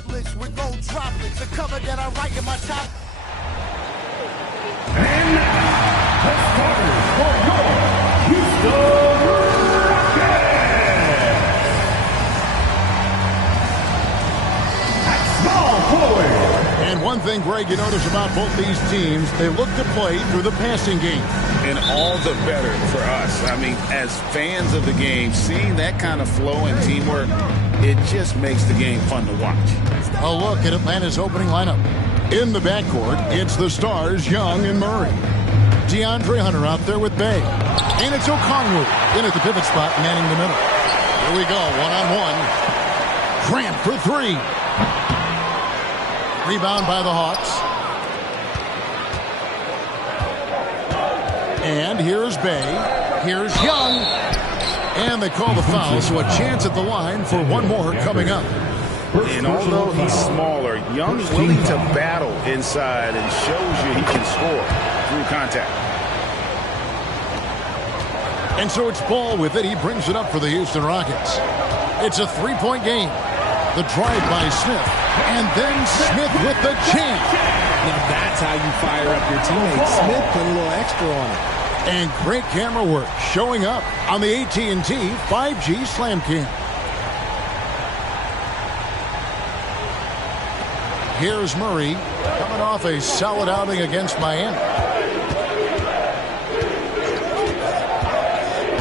published with gold droplets. A cover that I write in my top. And now, the starters for your Houston Rockets. At small forward. And one thing, Greg, you notice about both these teams, they look to play through the passing game. And all the better for us. I mean, as fans of the game, seeing that kind of flow and teamwork, it just makes the game fun to watch. A look at Atlanta's opening lineup. In the backcourt, it's the Stars, Young and Murray. DeAndre Hunter out there with Bay. And it's Okongwu in at the pivot spot, manning the middle. Here we go, one-on-one. Grant for three. Rebound by the Hawks. And here's Bay. Here's Young. And they call the foul, so a chance at the line for one more coming up. And although he's smaller, Young's willing to battle inside and shows you he can score through contact. And so it's Ball with it. He brings it up for the Houston Rockets. It's a three-point game. The drive by Smith. And then Smith with the jam. Now that's how you fire up your teammates. Smith put a little extra on it. And great camera work showing up on the AT&T 5G Slam Cam. Here's Murray coming off a solid outing against Miami.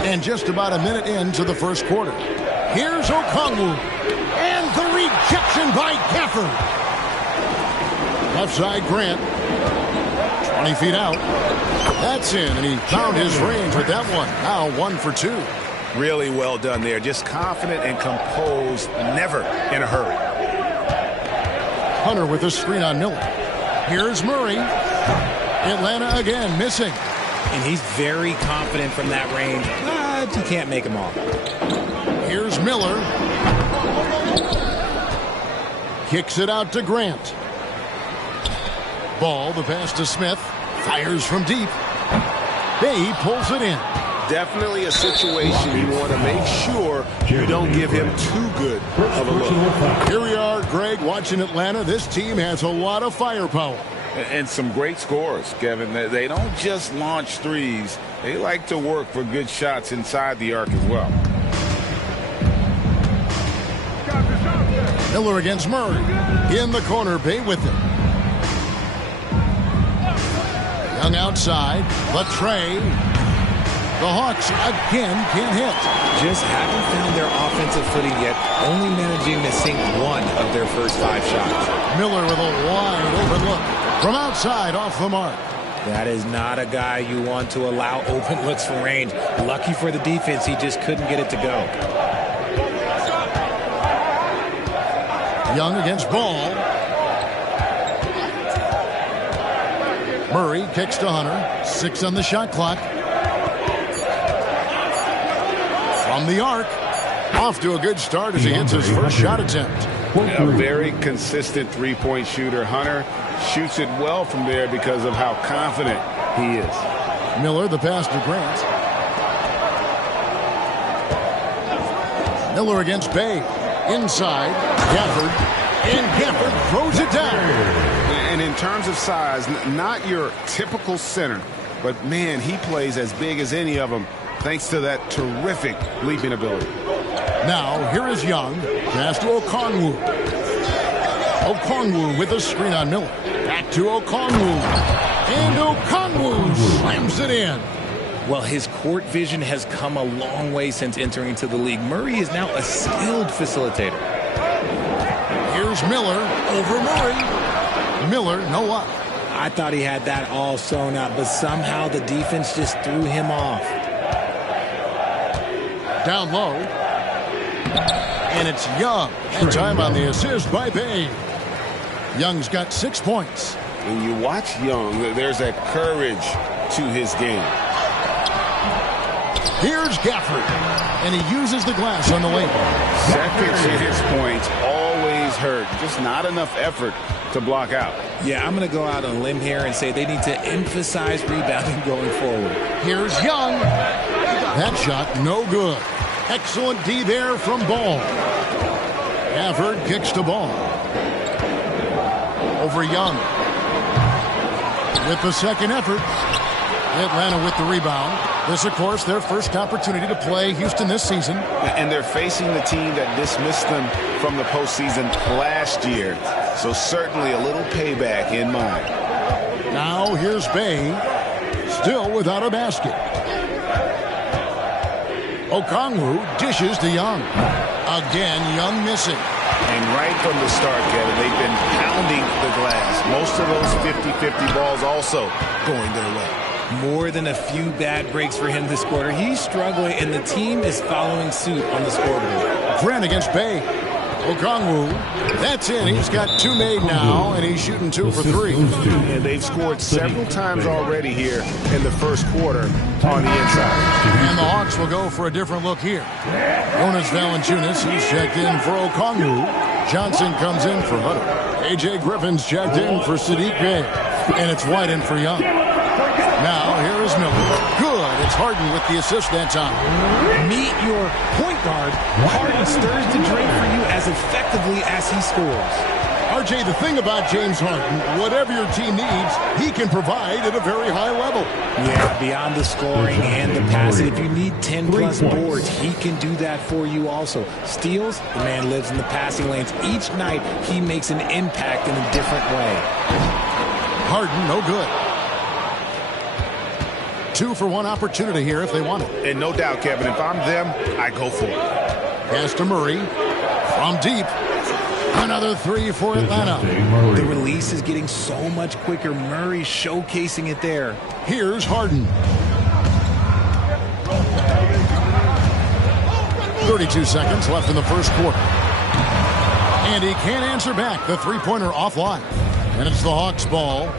And just about a minute into the first quarter. Here's Okongwu. And the rejection by Gafford. Left side Grant. 20 feet out. That's in, and he found his range with that one. Now 1 for 2. Really well done there. Just confident and composed, never in a hurry. Hunter with a screen on Miller. Here's Murray. Atlanta again missing. And he's very confident from that range. But you can't make him off. Here's Miller. Kicks it out to Grant. Ball, the pass to Smith. Fires from deep. Bay pulls it in. Definitely a situation you want to make sure you don't give him too good of a look. Here we are, Greg, watching Atlanta. This team has a lot of firepower. And some great scores, Kevin. They don't just launch threes. They like to work for good shots inside the arc as well. Miller against Murray. In the corner, Bay with it. Young outside. Latrey. The Hawks again can't hit. Just haven't found their offensive footing yet, only managing to sink one of their first 5 shots. Miller with a wide open look. From outside, off the mark. That is not a guy you want to allow open looks from range. Lucky for the defense, he just couldn't get it to go. Young against Ball. Murray kicks to Hunter. 6 on the shot clock. From the arc. Off to a good start as he hits his first shot attempt. A very consistent three-point shooter. Hunter shoots it well from there because of how confident he is. Miller, the pass to Grant. Miller against Bay. Inside. Gafford. And Gafford throws it down. And in terms of size, not your typical center, but man, he plays as big as any of them thanks to that terrific leaping ability. Now, here is Young. Pass to Okongwu. Okongwu with a screen on Miller. Back to Okongwu. And Okongwu slams it in. Well, his court vision has come a long way since entering into the league. Murray is now a skilled facilitator. Here's Miller over Murray. Miller, no luck. I thought he had that all sewn up, but somehow the defense just threw him off. Down low. And it's Young. And time on the assist by Bay. Young's got 6 points. When you watch Young, there's a courage to his game. Here's Gafford. And he uses the glass on the lane. Seconds to his points always hurt. Just not enough effort to block out. Yeah, I'm going to go out on a limb here and say they need to emphasize rebounding going forward. Here's Young. That shot no good. Excellent D there from Ball. Gafford kicks to Ball. Over Young. With the second effort. Atlanta with the rebound. This, of course, their first opportunity to play Houston this season. And they're facing the team that dismissed them from the postseason last year. So certainly a little payback in mind. Now here's Bay. Still without a basket. Okongwu dishes to Young. Again, Young missing. And right from the start, Kevin, they've been pounding the glass. Most of those 50-50 balls also going their way. More than a few bad breaks for him this quarter. He's struggling, and the team is following suit on the scoreboard. Grant against Bay. Okongwu. That's in. He's got 2 made now, and he's shooting 2 for 3. And they've scored several times already here in the first quarter on the inside. And the Hawks will go for a different look here. Jonas Valanciunas, he's checked in for Okongwu. Johnson comes in for Hutter. A.J. Griffin's checked in for Sadiq Bey. And it's White in for Young. Now, here is Miller. Good. It's Harden with the assist that time. Meet your point guard. Harden stirs the drink for you as effectively as he scores. RJ, the thing about James Harden, whatever your team needs, he can provide at a very high level. Yeah, beyond the scoring and the passing, if you need 10-plus boards, he can do that for you also. Steals, the man lives in the passing lanes. Each night, he makes an impact in a different way. Harden, no good. 2 for 1 opportunity here if they want it. And no doubt, Kevin, if I'm them, I go for it. Pass to Murray. From deep. Another 3 for Atlanta. The release is getting so much quicker. Murray showcasing it there. Here's Harden. 32 seconds left in the first quarter. And he can't answer back. The three-pointer offline. And it's the Hawks' ball.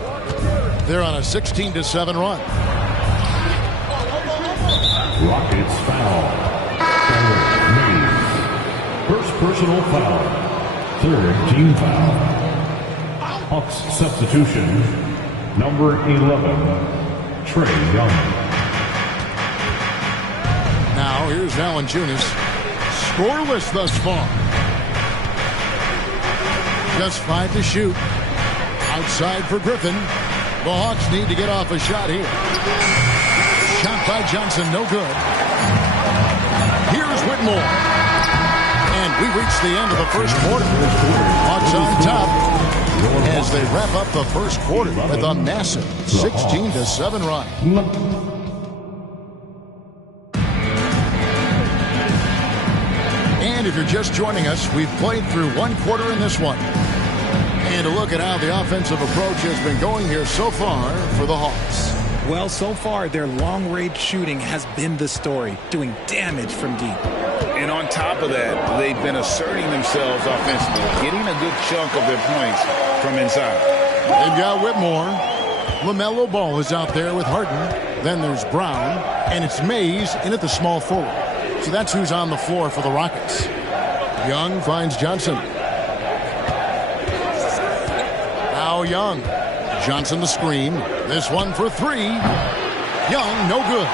They're on a 16-7 run. Rockets foul. Mays. First personal foul. Third team foul. Hawks substitution. Number 11. Trae Young. Now here's Valanciunas. Scoreless thus far. Just 5 to shoot. Outside for Griffin. The Hawks need to get off a shot here. Shot by Johnson, no good. Here's Whitmore. And we reach the end of the first quarter. Hawks on top as they wrap up the first quarter with a massive 16-7 run. And if you're just joining us, we've played through 1 quarter in this one. And a look at how the offensive approach has been going here so far for the Hawks. Well, so far, their long-range shooting has been the story, doing damage from deep. And on top of that, they've been asserting themselves offensively, getting a good chunk of their points from inside. They've got Whitmore. LaMelo Ball is out there with Harden. Then there's Brown. And it's Mays in at the small forward. So that's who's on the floor for the Rockets. Young finds Johnson. Now Young. Johnson the screen. This one for 3. Young, no good.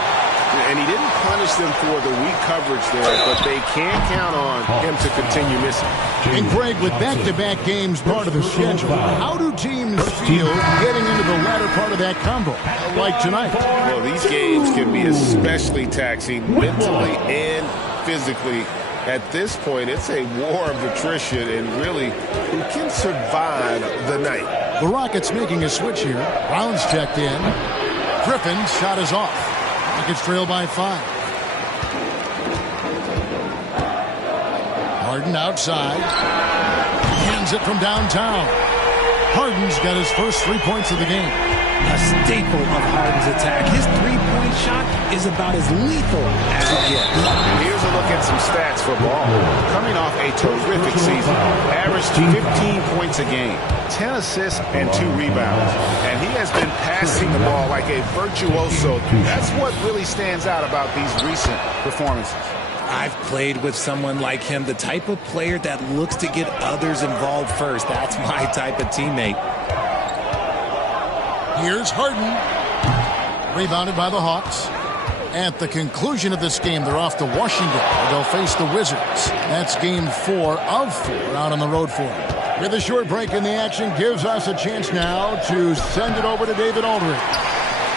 And he didn't punish them for the weak coverage there, but they can count on him to continue missing. And Greg, with back-to-back games part of the schedule, how do teams feel getting into the latter part of that combo, like tonight? Well, these games can be especially taxing mentally and physically. At this point, it's a war of attrition, and really, who can survive the night? The Rockets making a switch here. Brown's checked in. Griffin's shot is off. Rockets trail by 5. Harden outside. Hands it from downtown. Harden's got his first 3 points of the game. A staple of Harden's attack. His three-point shot is about as lethal as it gets. And here's a look at some stats for Ball. Coming off a terrific season. Averaged 15 points a game, 10 assists, and 2 rebounds. And he has been passing the ball like a virtuoso. That's what really stands out about these recent performances. I've played with someone like him, the type of player that looks to get others involved first. That's my type of teammate. Here's Harden. Rebounded by the Hawks. At the conclusion of this game, they're off to Washington. They'll face the Wizards. That's game 4 of 4 out on the road for them. With a short break in the action, gives us a chance now to send it over to David Aldridge.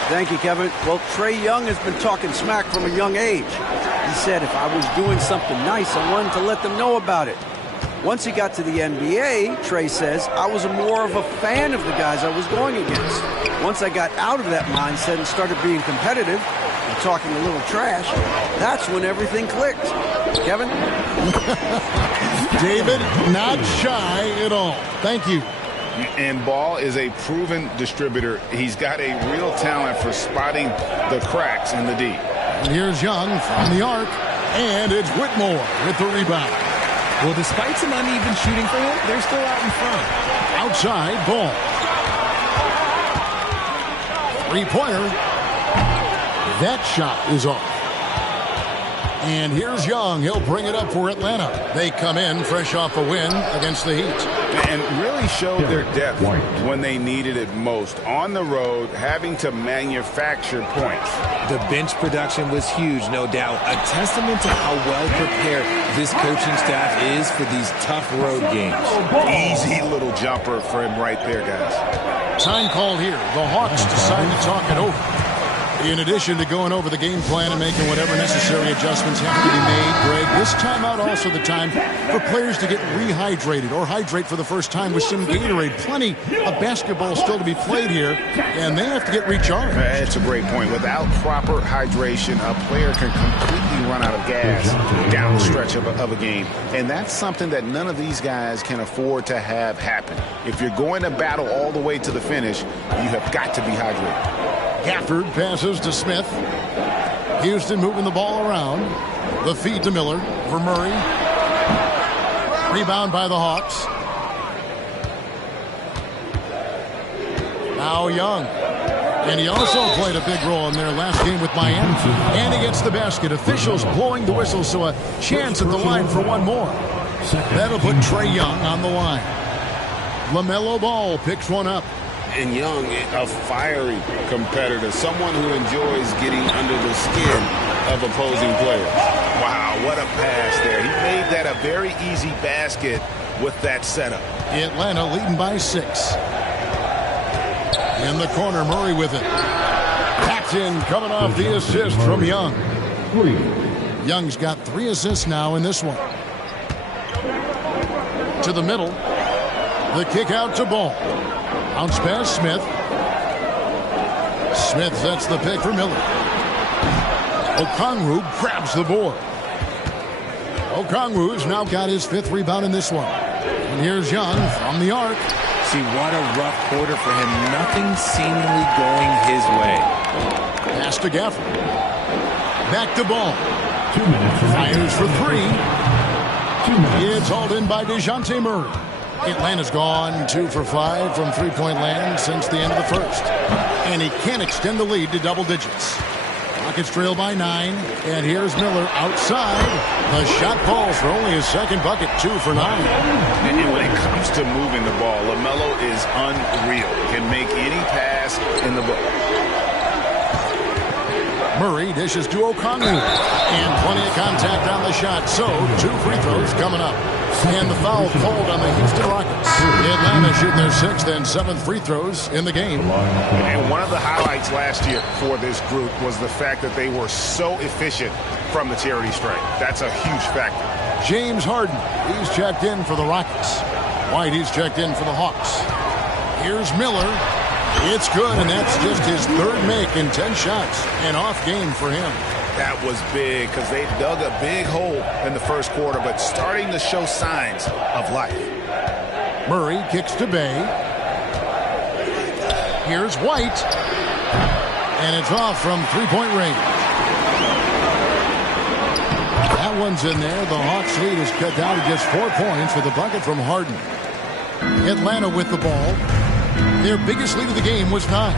Thank you, Kevin. Well, Trae Young has been talking smack from a young age. He said if I was doing something nice, I wanted to let them know about it. Once he got to the NBA, Trae says, I was more of a fan of the guys I was going against. Once I got out of that mindset and started being competitive and talking a little trash, that's when everything clicked. Kevin? David, not shy at all. Thank you. And Ball is a proven distributor. He's got a real talent for spotting the cracks in the D. And here's Young from the arc, and it's Whitmore with the rebound. Well, despite some uneven shooting for him, they're still out in front. Outside, Ball. Three-pointer. That shot is off. And here's Young. He'll bring it up for Atlanta. They come in fresh off a win against the Heat. And really showed their depth when they needed it most. On the road, having to manufacture points. The bench production was huge, no doubt. A testament to how well prepared this coaching staff is for these tough road games. Easy little jumper for him right there, guys. Time called here. The Hawks decide to talk it over. In addition to going over the game plan and making whatever necessary adjustments have to be made, Greg, this timeout also the time for players to get rehydrated or hydrate for the first time with some Gatorade. Plenty of basketball still to be played here, and they have to get recharged. That's a great point. Without proper hydration, a player can completely run out of gas down the stretch of a game. And that's something that none of these guys can afford to have happen. If you're going to battle all the way to the finish, you have got to be hydrated. Gafford passes to Smith. Houston moving the ball around. The feed to Miller for Murray. Rebound by the Hawks. Now Young. And he also played a big role in their last game with Miami. And he gets the basket. Officials blowing the whistle, so a chance at the line for one more. That'll put Trae Young on the line. LaMelo Ball picks one up. And Young, a fiery competitor, someone who enjoys getting under the skin of opposing players. Wow, what a pass there. He made that a very easy basket with that setup. Atlanta leading by 6. In the corner, Murray with it. Paxson coming off the assist from Young. Young's got 3 assists now in this one. To the middle. The kick out to Ball. Bounce pass, Smith. Smith sets the pick for Miller. Okongwu grabs the board. Okongwu's now got his 5th rebound in this one. And here's Young from the arc. See, what a rough quarter for him. Nothing seemingly going his way. Pass to Gafford. Back to Ball. 2 minutes. Fires for 3. 2 minutes. It's hauled in by DeJounte Murray. Atlanta's gone 2 for 5 from three-point land since the end of the first. And he can't extend the lead to double digits. Rockets trail by 9. And here's Miller outside. The shot falls for only his 2nd bucket, 2 for 9. And when it comes to moving the ball, LaMelo is unreal. Can make any pass in the book. Murray dishes to Okongwu. And plenty of contact on the shot. So 2 free throws coming up. And the foul called on the Houston Rockets. Atlanta shooting their 6th and 7th free throws in the game. And one of the highlights last year for this group was the fact that they were so efficient from the charity stripe. That's a huge factor. James Harden, he's checked in for the Rockets. White, he's checked in for the Hawks. Here's Miller. It's good, and that's just his 3rd make in 10 shots. An off game for him. That was big because they dug a big hole in the first quarter, but starting to show signs of life. Murray kicks to Bay. Here's White. And it's off from 3-point range. That one's in there. The Hawks lead is cut down to just 4 points with a bucket from Harden. Atlanta with the ball. Their biggest lead of the game was 9.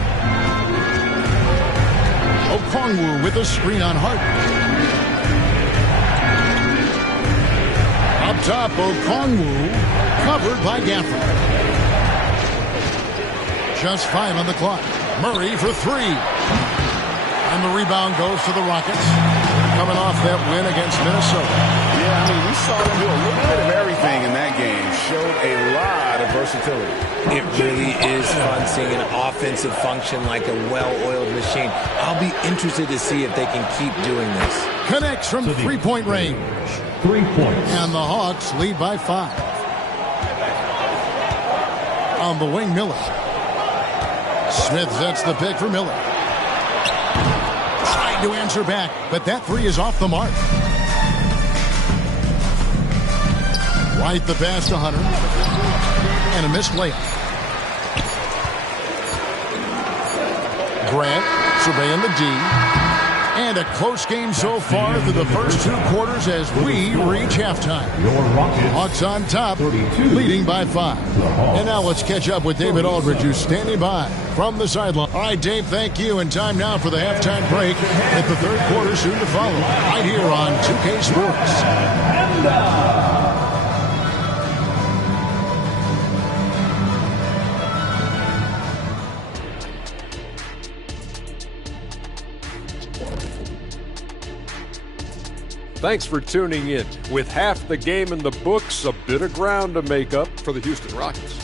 Okongwu with a screen on Harden. Up top, Okongwu covered by Gafford. Just 5 on the clock. Murray for 3. And the rebound goes to the Rockets. Coming off that win against Minnesota. Yeah, I mean, we saw them do a little bit of everything in that game. Showed a lot versatility. It really is fun seeing an offensive function like a well-oiled machine. I'll be interested to see if they can keep doing this. Connects from three-point range. 3 points. And the Hawks lead by 5. On the wing, Miller. Smith sets the pick for Miller. Trying to answer back, but that three is off the mark. White the pass to Hunter. And a missed layup. Grant surveying the D. And a close game so far through the first 2 quarters as we reach halftime. Your Rockets. Hawks on top, 32. leading by 5. And now let's catch up with David Aldridge, who's standing by from the sideline. All right, Dave, thank you. And time now for the halftime break. With the third quarter soon to follow. Right here on 2K Sports. Thanks for tuning in. With half the game in the books, a bit of ground to make up for the Houston Rockets.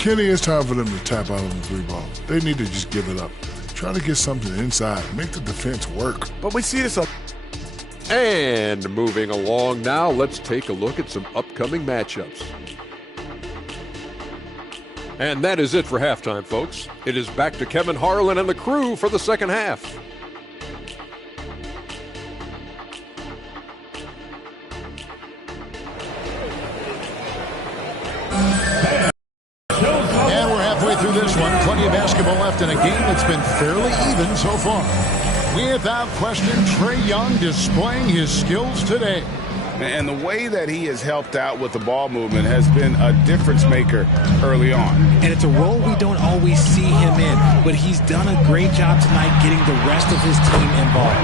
Kenny, it's time for them to tap out on the 3 ball. They need to just give it up. Try to get something inside. Make the defense work. But we see this up. And moving along now, let's take a look at some upcoming matchups. And that is it for halftime, folks. It is back to Kevin Harlan and the crew for the second half. Through this one, plenty of basketball left in a game that's been fairly even so far. Without question, Trae Young displaying his skills today. And the way that he has helped out with the ball movement has been a difference maker early on. And it's a role we don't always see him in, but he's done a great job tonight getting the rest of his team involved.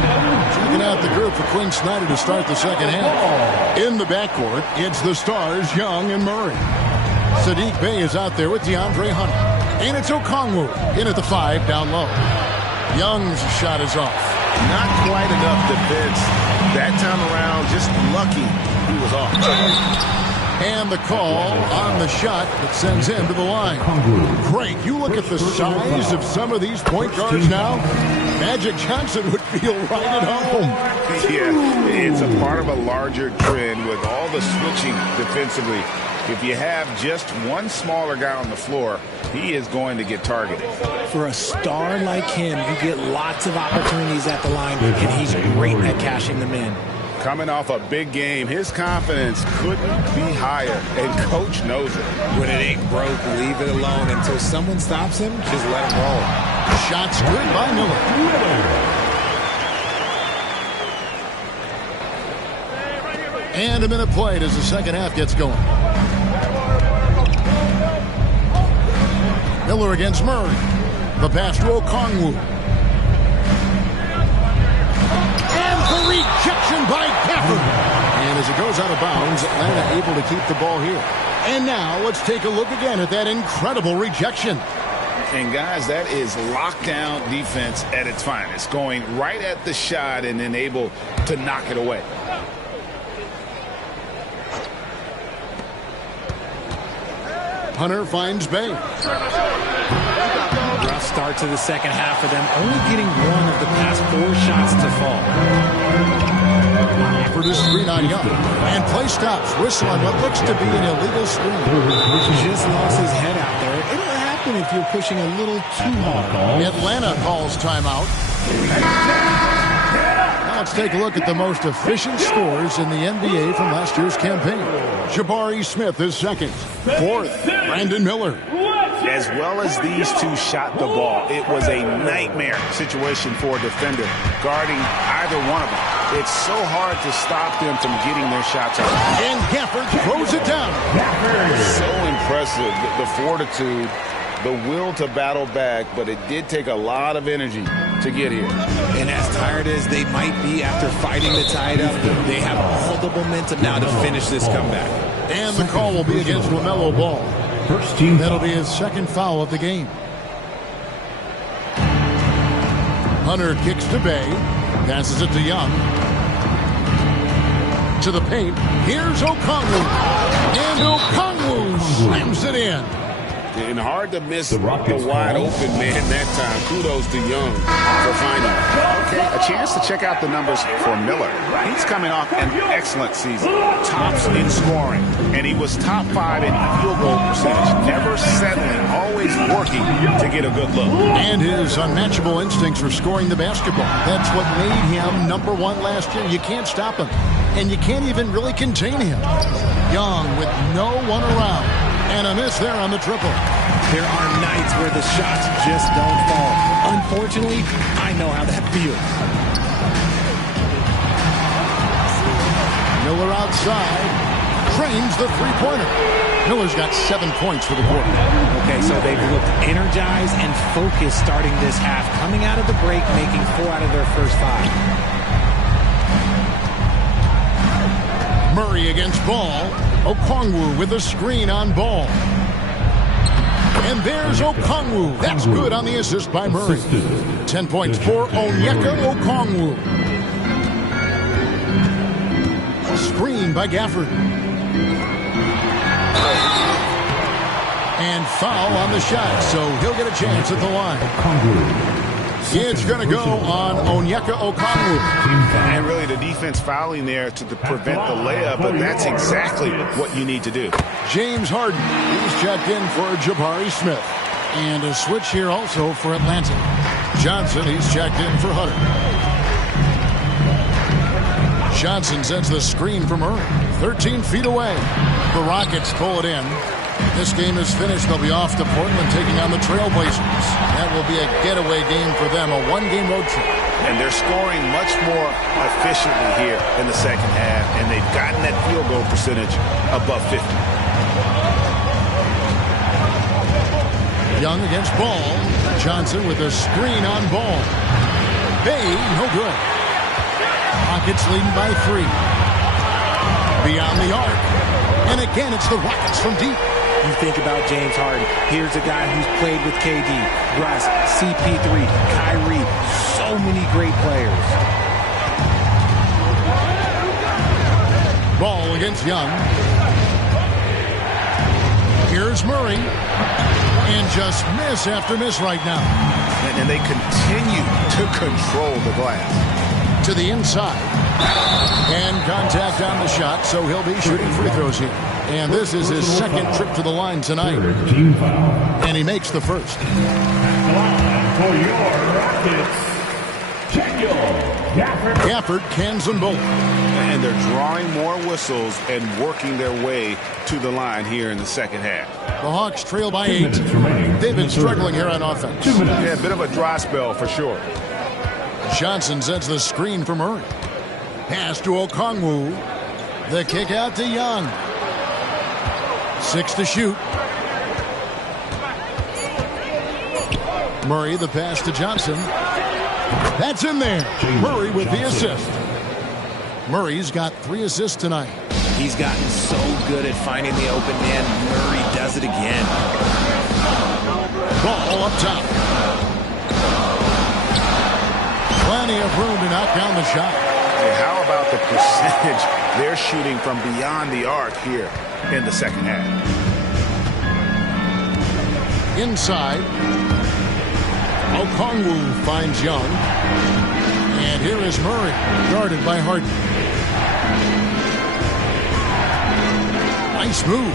Checking out the group for Quinn Snyder to start the second half. In the backcourt, it's the stars, Young and Murray. Saddiq Bey is out there with DeAndre Hunter. And it's Okongwu in at the 5 down low. Young's shot is off. Not quite enough defense that time around. Just lucky he was off. And the call on the shot that sends him to the line. Great. You look at the size of some of these point guards now. Magic Johnson would feel right at home. Yeah, it's a part of a larger trend with all the switching defensively. If you have just one smaller guy on the floor, he is going to get targeted. For a star like him, you get lots of opportunities at the line, and he's great at cashing them in. Coming off a big game, his confidence couldn't be higher, and Coach knows it. When it ain't broke, leave it alone. Until someone stops him, just let him roll. Shots good by Miller. And a minute played as the second half gets going. Miller against Murray. The pass to Okongwu. And the rejection by Gafford. And as it goes out of bounds, Atlanta able to keep the ball here. And now let's take a look again at that incredible rejection. And guys, that is lockdown defense at its finest. Going right at the shot and then able to knock it away. Hunter finds Bey. Rough start to the second half for them, only getting one of the past 4 shots to fall. For this screen on Young. And play stops. Whistle on what looks to be an illegal screen. Just lost his head out there. It'll happen if you're pushing a little too hard. Atlanta calls timeout. Now let's take a look at the most efficient scorers in the NBA from last year's campaign. Jabari Smith is second. Fourth, Brandon Miller. As well as these two shot the ball, it was a nightmare situation for a defender guarding either one of them. It's so hard to stop them from getting their shots off. And Gafford throws it down. So impressive, the fortitude, the will to battle back, but it did take a lot of energy to get here. And as tired as they might be after fighting to tie it up, they have all the momentum now to finish this comeback. And the call will be against LaMelo Ball. First team. That'll be his second foul of the game. Hunter kicks to Bey. Passes it to Young. To the paint. Here's Okongwu. And Okongwu slams it in. And hard to miss the wide open man that time. Kudos to Young for finding it. Okay, a chance to check out the numbers for Miller. He's coming off an excellent season. Tops in scoring, and he was top 5 in field goal percentage. Never settling, always working to get a good look. And his unmatchable instincts for scoring the basketball. That's what made him number 1 last year. You can't stop him, and you can't even really contain him. Young with no one around. And a miss there on the triple. There are nights where the shots just don't fall. Unfortunately, I know how that feels. Miller outside. Trains the three-pointer. Miller's got 7 points for the quarter. Okay, so they've looked energized and focused starting this half. Coming out of the break, making 4 out of their first 5. Murray against Ball. Okongwu with a screen on Ball. And there's Okongwu. That's good on the assist by Murray. 10 points for Onyeka Okongwu. Screen by Gafford. And foul on the shot, so he'll get a chance at the line. It's going to go on Onyeka Okongwu. And really the defense fouling there to prevent the layup, but that's exactly what you need to do. James Harden, he's checked in for Jabari Smith. And a switch here also for Atlanta. Johnson, he's checked in for Hunter. Johnson sets the screen for Murray. 13 feet away. The Rockets pull it in. This game is finished. They'll be off to Portland taking on the Trailblazers. That will be a getaway game for them, a one-game road trip. And they're scoring much more efficiently here in the second half, and they've gotten that field goal percentage above 50. Young against Ball. Johnson with a screen on Ball. Bay, no good. Rockets leading by 3. Beyond the arc. And again, it's the Rockets from deep. You think about James Harden. Here's a guy who's played with KD, Russ, CP3, Kyrie. So many great players. Ball against Young. Here's Murray. And just miss after miss right now. And they continue to control the glass. To the inside. And contact on the shot, so he'll be shooting free throws here. And this is his second trip to the line tonight. And he makes the first. For your Rockets, Gafford cans them both. And they're drawing more whistles and working their way to the line here in the second half. The Hawks trail by 8. They've been struggling here on offense. Yeah, a bit of a dry spell for sure. Johnson sets the screen for Murray. Pass to Okongwu. The kick out to Young. 6 to shoot. Murray, the pass to Johnson. That's in there. Murray with the assist. Murray's got 3 assists tonight. He's gotten so good at finding the open man. Murray does it again. Ball up top. Plenty of room to knock down the shot. Hey, how about the percentage they're shooting from beyond the arc here in the second half? Inside. Okongwu finds Young. And here is Murray, guarded by Harden. Nice move.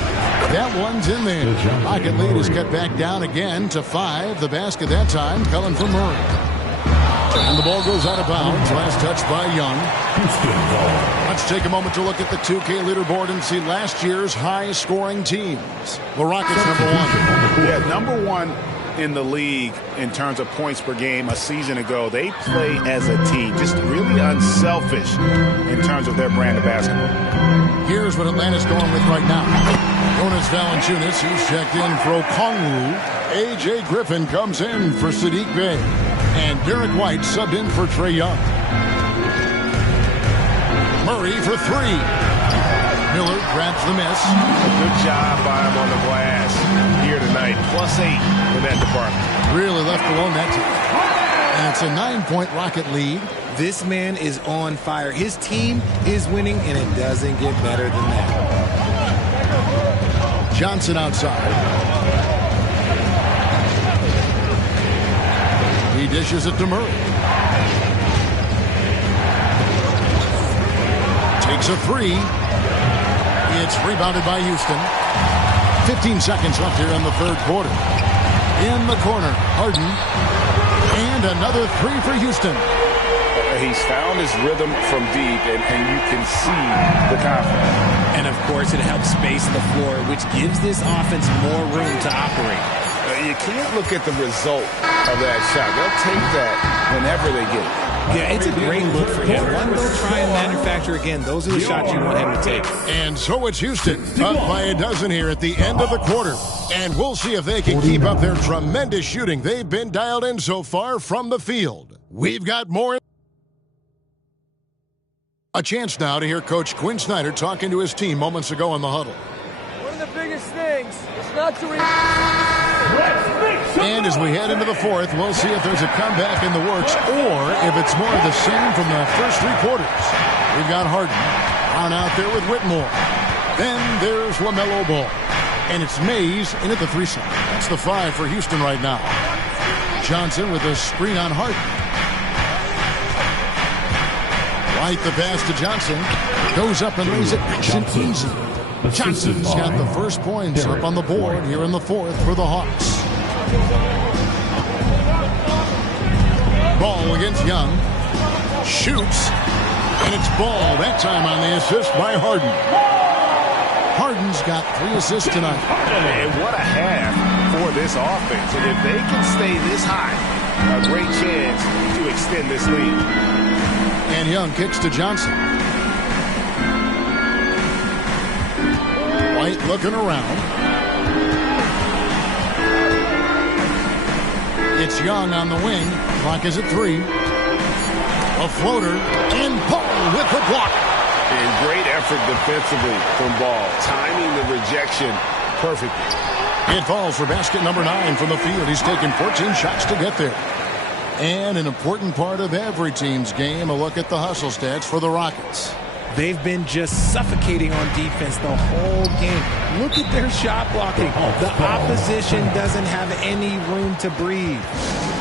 That one's in there. Rocket lead is cut back down again to 5. The basket that time coming from Murray. And the ball goes out of bounds. Last touch by Young. Let's take a moment to look at the 2K leaderboard and see last year's high-scoring teams. The Rockets number 1. Yeah, number 1 in the league in terms of points per game a season ago. They play as a team, just really unselfish in terms of their brand of basketball. Here's what Atlanta's going with right now. Jonas Valanciunas, he's checked in for Okongwu. A.J. Griffin comes in for Saddiq Bey. And Derek White subbed in for Trae Young. Murray for 3. Miller grabs the miss. Good job by him on the glass here tonight. +8 in that department. Really left alone that time. And it's a 9-point Rocket lead. This man is on fire. His team is winning, and it doesn't get better than that. Johnson outside. He dishes it to Murray. Takes a three. It's rebounded by Houston. 15 seconds left here in the third quarter. In the corner, Harden. And another three for Houston. He's found his rhythm from deep, and you can see the confidence. And, of course, it helps space the floor, which gives this offense more room to operate. You can't look at the result of that shot. They'll take that whenever they get it. Yeah, it's a great look for him. One they'll try and manufacture again. Those are the shots you want him to take. And so it's Houston, up by a dozen here at the end of the quarter. And we'll see if they can keep up their tremendous shooting they've been dialed in so far from the field. We've got more. A chance now to hear Coach Quinn Snyder talking to his team moments ago in the huddle. One of the biggest things is not to... And as we head into the fourth, we'll see if there's a comeback in the works or if it's more of the same from the first three quarters. We've got Harden on out there with Whitmore. Then there's LaMelo Ball. And it's Mays in at the 3 slot. That's the 5 for Houston right now. Johnson with a screen on Harden. White the pass to Johnson. Goes up and lays it nice and easy. Johnson's got the first points up on the board here in the fourth for the Hawks. Ball against Young. Shoots. And it's Ball that time on the assist by Harden. Harden's got 3 assists tonight. And what a half for this offense. And if they can stay this high, a great chance to extend this lead. And Young kicks to Johnson. White looking around. It's Young on the wing. Clock is at 3. A floater. And Ball with the block. And great effort defensively from Ball. Timing the rejection perfectly. It falls for basket number 9 from the field. He's taken 14 shots to get there. And an important part of every team's game, a look at the hustle stats for the Rockets. They've been just suffocating on defense the whole game. Look at their shot blocking. The opposition doesn't have any room to breathe.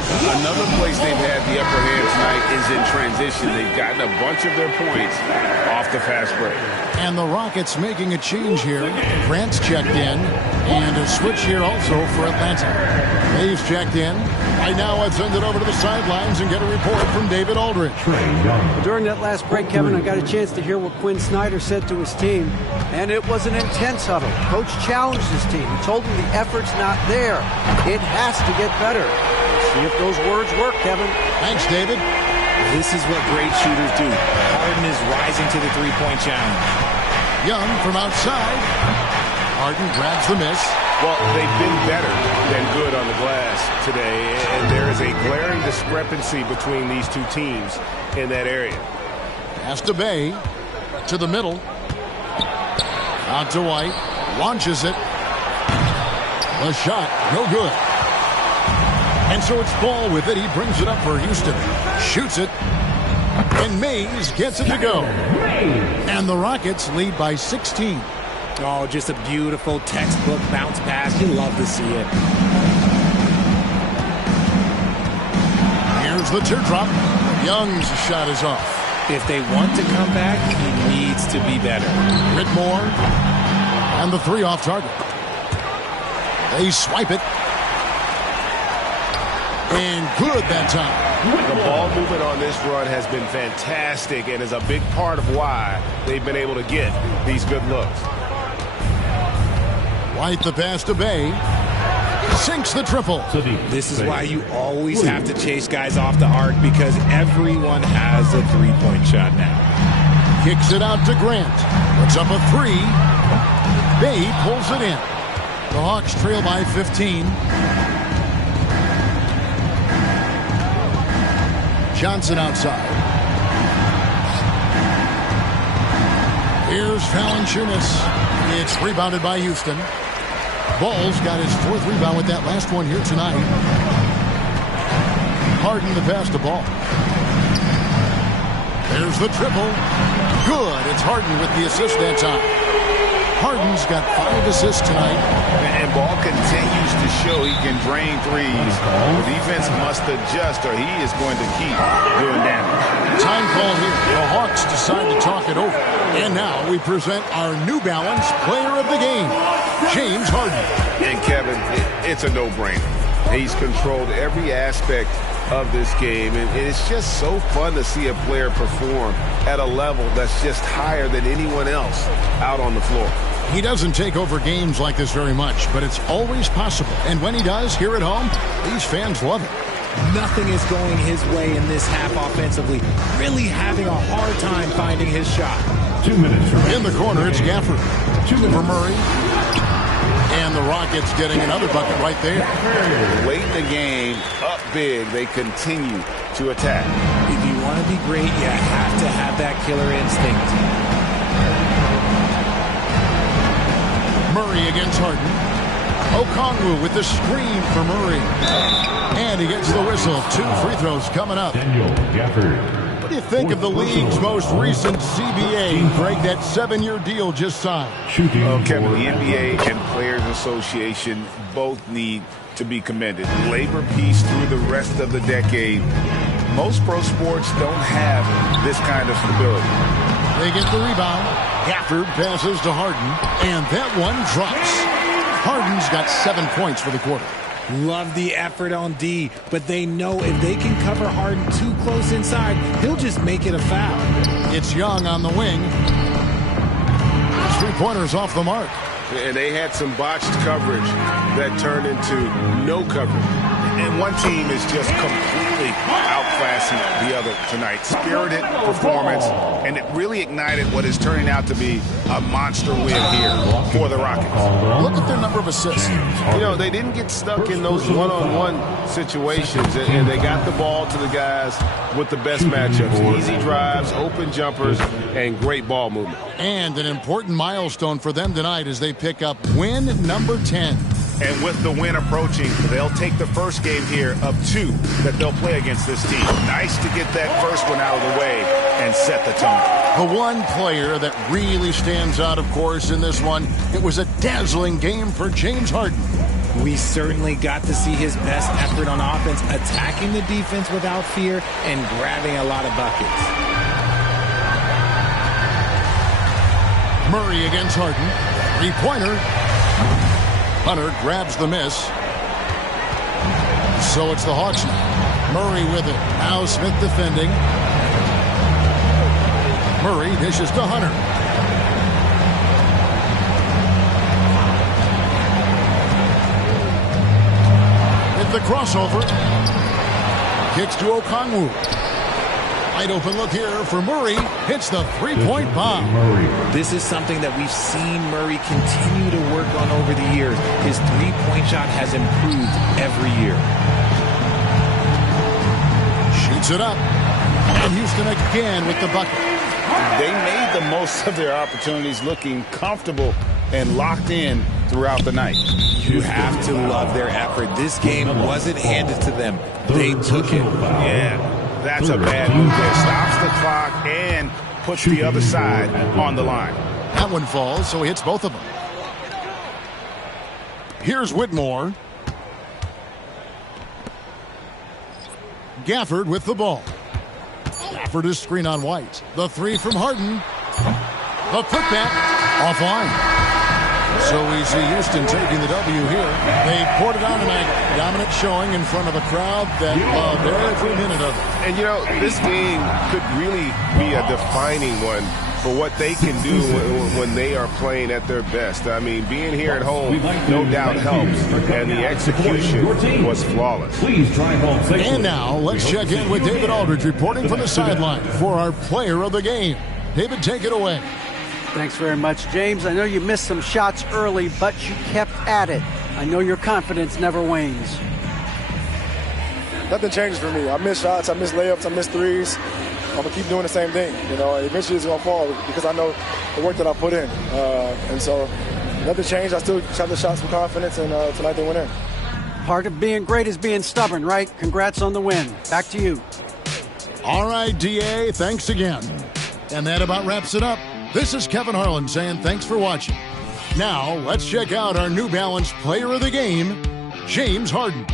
Another place they've had the upper hand tonight is in transition. They've gotten a bunch of their points off the fast break. And the Rockets making a change here. Grant's checked in. And a switch here also for Atlanta. He's checked in. Right now, let's send it over to the sidelines and get a report from David Aldridge. During that last break, Kevin, I got a chance to hear what Quinn Snyder said to his team, and it was an intense huddle. Coach challenged his team. He told them the effort's not there. It has to get better. See if those words work, Kevin. Thanks, David. This is what great shooters do. Harden is rising to the three-point challenge. Young from outside. Harden grabs the miss. Well, they've been better than good on the glass today, and there is a glaring discrepancy between these two teams in that area. Pass to Bay. To the middle. Out to White. Launches it. The shot, no good. And so it's Ball with it. He brings it up for Houston. Shoots it. And Mays gets it to go. And the Rockets lead by 16. Oh, just a beautiful textbook bounce pass. You love to see it. Here's the teardrop. Young's shot is off. If they want to come back, he needs to be better. Whitmore. And the 3 off target. They swipe it. And good that time. The ball movement on this run has been fantastic and is a big part of why they've been able to get these good looks. White the pass to Bay. Sinks the triple. This is why you always have to chase guys off the arc, because everyone has a three-point shot now. Kicks it out to Grant. Puts up a 3. Bay pulls it in. The Hawks trail by 15. Johnson outside. Here's Valanciunas. It's rebounded by Houston. Ball's got his 4th rebound with that last one here tonight. Harden the pass to Ball. There's the triple. Good. It's Harden with the assist that time. Harden's got 5 assists tonight. And Ball continues to show he can drain threes. The defense must adjust or he is going to keep doing damage. Time call here. The Hawks decide to talk it over. And now we present our New Balance Player of the Game, James Harden. And Kevin, it's a no-brainer. He's controlled every aspect of this game, and it's just so fun to see a player perform at a level that's just higher than anyone else out on the floor. He doesn't take over games like this very much, but it's always possible. And when he does, here at home, these fans love it. Nothing is going his way in this half offensively. Really having a hard time finding his shot. 2 minutes remaining. In the corner, it's Gafford. 2 minutes. For Murray. And the Rockets getting another bucket right there. Late in the game, up big, they continue to attack. If you want to be great, you have to have that killer instinct. Murray against Harden. Okongwu with the screen for Murray. And he gets the whistle. 2 free throws coming up. Daniel Gafford. What do you think of the league's most recent CBA? Greg, that 7-year deal just signed. Kevin, the NBA and Players Association both need to be commended. Labor peace through the rest of the decade. Most pro sports don't have this kind of stability. They get the rebound. Gafford passes to Harden, and that one drops. Harden's got 7 points for the quarter. Love the effort on D, but they know if they can cover Harden too close inside, he'll just make it a foul. It's Young on the wing. 3-pointers off the mark. And they had some botched coverage that turned into no coverage. And one team is just completely outclassing the other tonight. Spirited performance, and it really ignited what is turning out to be a monster win here for the Rockets. Look at their number of assists. You know, they didn't get stuck in those one-on-one situations, and they got the ball to the guys with the best matchups. Easy drives, open jumpers, and great ball movement. And an important milestone for them tonight as they pick up win number 10. And with the win approaching, they'll take the first game here of 2 that they'll play against this team. Nice to get that first one out of the way and set the tone. The one player that really stands out, of course, in this one, it was a dazzling game for James Harden. We certainly got to see his best effort on offense, attacking the defense without fear and grabbing a lot of buckets. Murray against Harden. 3-pointer. Hunter grabs the miss. So it's the Hawks now. Murray with it. Now Smith defending. Murray dishes to Hunter. With the crossover. Kicks to Okongwu. Wide open look here for Murray. Hits the 3-point bomb. This is something that we've seen Murray continue to work on over the years. His 3-point shot has improved every year. Shoots it up. And Houston again with the bucket. They made the most of their opportunities, looking comfortable and locked in throughout the night. You have to love their effort. This game wasn't handed to them. They took it. Yeah. That's a bad move there. Stops the clock and puts the other side on the line. That one falls, so he hits both of them. Here's Whitmore. Gafford with the ball. Gafford is screen on White. The 3 from Harden. The putback offline. So we see Houston taking the W here. They poured it on tonight. Dominant showing in front of a crowd that loved every minute of it. And, you know, this game could really be a defining one for what they can do when they are playing at their best. I mean, being here at home, no doubt helps. And the execution was flawless. And now, let's check in with David Aldridge reporting from the sideline for our player of the game. David, take it away. Thanks very much, James. I know you missed some shots early, but you kept at it. I know your confidence never wanes. Nothing changes for me. I miss shots, I miss layups, I miss threes. I'm going to keep doing the same thing. You know, eventually it's going to fall because I know the work that I put in. And so nothing changed. I still shot the shots with confidence, and tonight they went in. Part of being great is being stubborn, right? Congrats on the win. Back to you. All right, DA, thanks again. And that about wraps it up. This is Kevin Harlan saying thanks for watching. Now, let's check out our New Balance player of the game, James Harden.